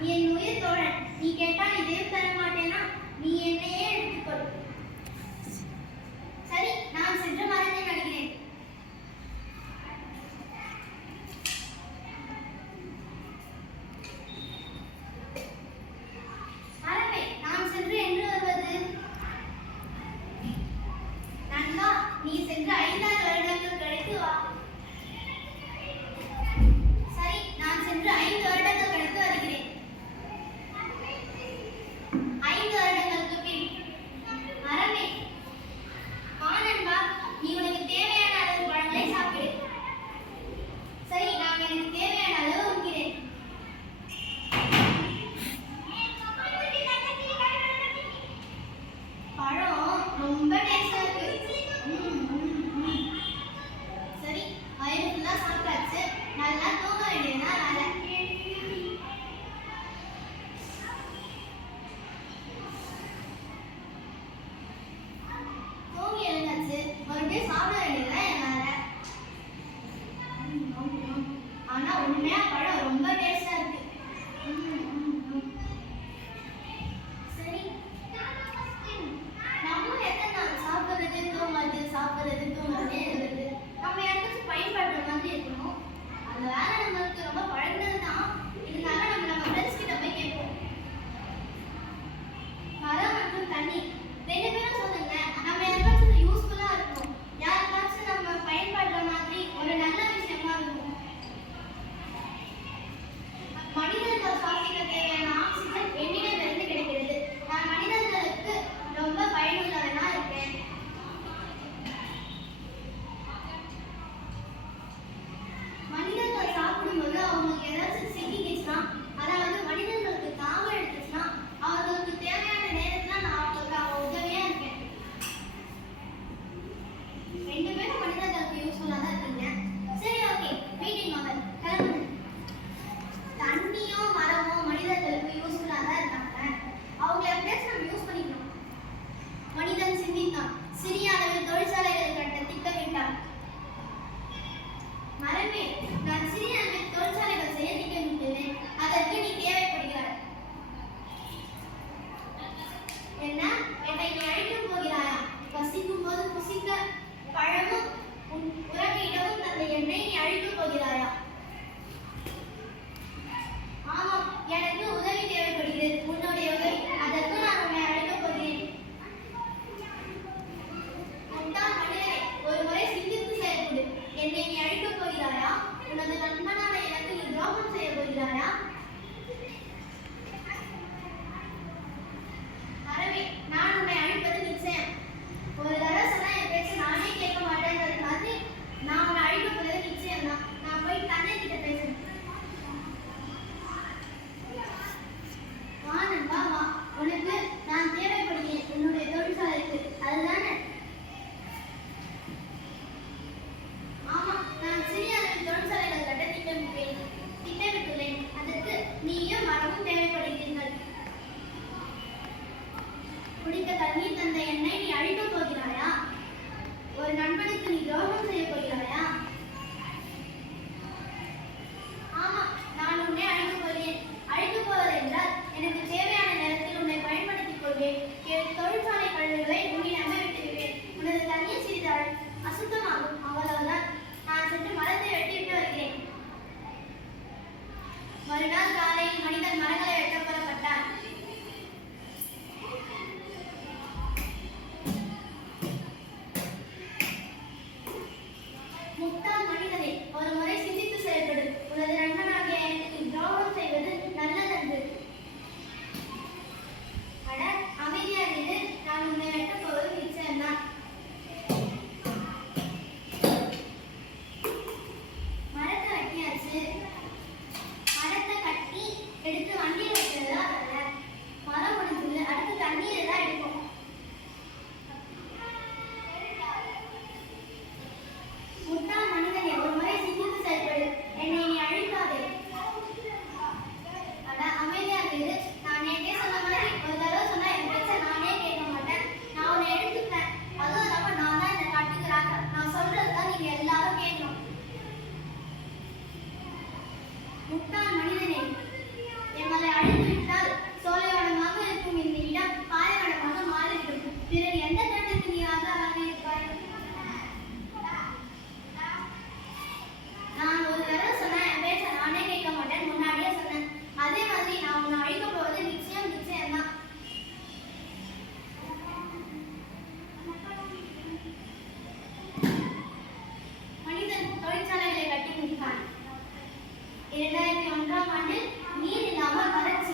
நீ என் உயிர் தோழன். நீ கேட்டால் இதையும் தர மாட்டேனா? நீ என்னையே எடுத்துக்கொள். சரி, நான் சென்ற மரத்தை நடுகிறேன். மரமே, நான் சென்று என்று வருவது? நண்பா, நீ சென்று 5-6 வருடங்கள் கழித்து வா. சரி, நான் சென்று 5 வருடங்கள் கழித்து வருகிறேன். 5 வருடங்களுக்கு பின். மரமே, வா நண்பா, நீ உனக்கு தேவையான அளவு பழங்களை சாப்பிடு. சரி, நான் எனக்கு தேவையான அளவு உண்கிறேன். பழம் ரொம்ப டேஸ்டா இருக்கு. சரி, வயிறு ஃபுல்லா சாப்பிட்டாச்சு. நல்லா தூங்க வேண்டியதுதான் வேலை. தூங்கி எழுந்தாச்சு, மறுபடியும் சாப்பிட வேண்டியதுதான் என் வேலை. ஆனா உண்மையா பழம் ரொம்ப டேஸ்டா இருக்கு. சரி, நம்மளும் எத்தனை நாள் சாப்பிடுறது தூங்குறது சாப்பிடுறது தூங்குறதே இருக்குது. நம்ம யாருக்காச்சும் பயன்படுற மாதிரி இருக்கணும். அந்த வேலை நம்மளுக்கு ரொம்ப பழகினது தான். இதனால நம்ம ஃப்ரெண்ட்ஸ் கிட்ட போய் கேட்போம். மரம் மற்றும் தண்ணி 2 பேரும் சொல்லுங்க. நம்ம யாருக்காச்சும் யூஸ்ஃபுல்லா இருக்கும். யாருக்காச்சும் நம்ம பயன்படுற மாதிரி ஒரு நல்ல விஷயமா இருக்கும். மனிதர்கள் சுவாசிக்க தேவையான ஆக்சிஜன் என்னிடமிருந்து கிடைக்கிறது. நான் மனிதர்களுக்கு ரொம்ப பயனுள்ளவனா இருக்கேன். மனிதர்கள் சாப்பிடும்போது அவங்களுக்கு ஏதாச்சும் சிக்கிச்சுன்னா, அதாவது மனிதர்களுக்கு தாகம் எடுத்துச்சுன்னா, அவர்களுக்கு தேவையான நேரத்துல நான் அவங்களுக்கு உதவியா இருக்கேன். 2 பேரும் மனிதர்களுக்கு யூஸ்ஃபுல்லா தான் இருக்கீங்க. சரி, ஓகே, மீட்டிங் ஓவர், கிளம்புங்க. தண்ணியோ மரமோ மனிதர்களுக்கு யூஸ்ஃபுல்லா தான் இருக்காங்க. அவங்களை எப்படியாச்சும் நம்ம யூஸ் பண்ணிக்கணும். மனிதன் சிந்தித்தான். சிறிய அளவில் தொழிற்சாலைகள் கட்ட திட்டமிட்டான். மரமே, நான் சிறிய அளவில் தொழிற்சாலைகள் செய்ய திட்டமிட்டுள்ளேன். அதற்கு நீ தேவைப்படுகிறாய். என்ன, என்னை நீ அழிக்கப் போகிறாயா? பசிக்கும் போது புசிக்க பழமும் உறவு இடமும் தந்த என்னை நீ அழிக்கப் போகிறாயா? ஆமாம், எனக்கு உதவி தேவைப்படுகிறது. உன்னுடைய உதவி. அதற்கு நான் உன்னை அழைக்கப் போகிறேன். முட்டாள் மனிதனே, ஒரு முறை சிந்தித்து செயல்படு. என்னை நீ அழைக்கப் போகிறாயா? உனது நண்பனான எனக்கு நீ துரோகம் செய்ய போகிறாயா? மரமே, நான் உன்னை அழைப்பது நிச்சயம். ஒரு தடவை சொன்னா என் பேச்ச நானே கேட்க மாட்டேங்கிறது மாதிரி நான் உன்னை அழைக்கப் போறது நிச்சயம் தான். நான் போய் தந்தை கிட்ட பேசுறேன். வா நண்பா, வா. உனக்கு நான் தேவைப்படுகிறேன் என்னுடைய தொழிற்சாலைக்கு, அதுதானே? ஆமா, நான் சிறிய அளவில் தொழிற்சாலைகள் கட்ட திட்டமிட்டுள்ளேன். அதற்கு மண்ணில் நீர் இல்லாமல் வறட்சி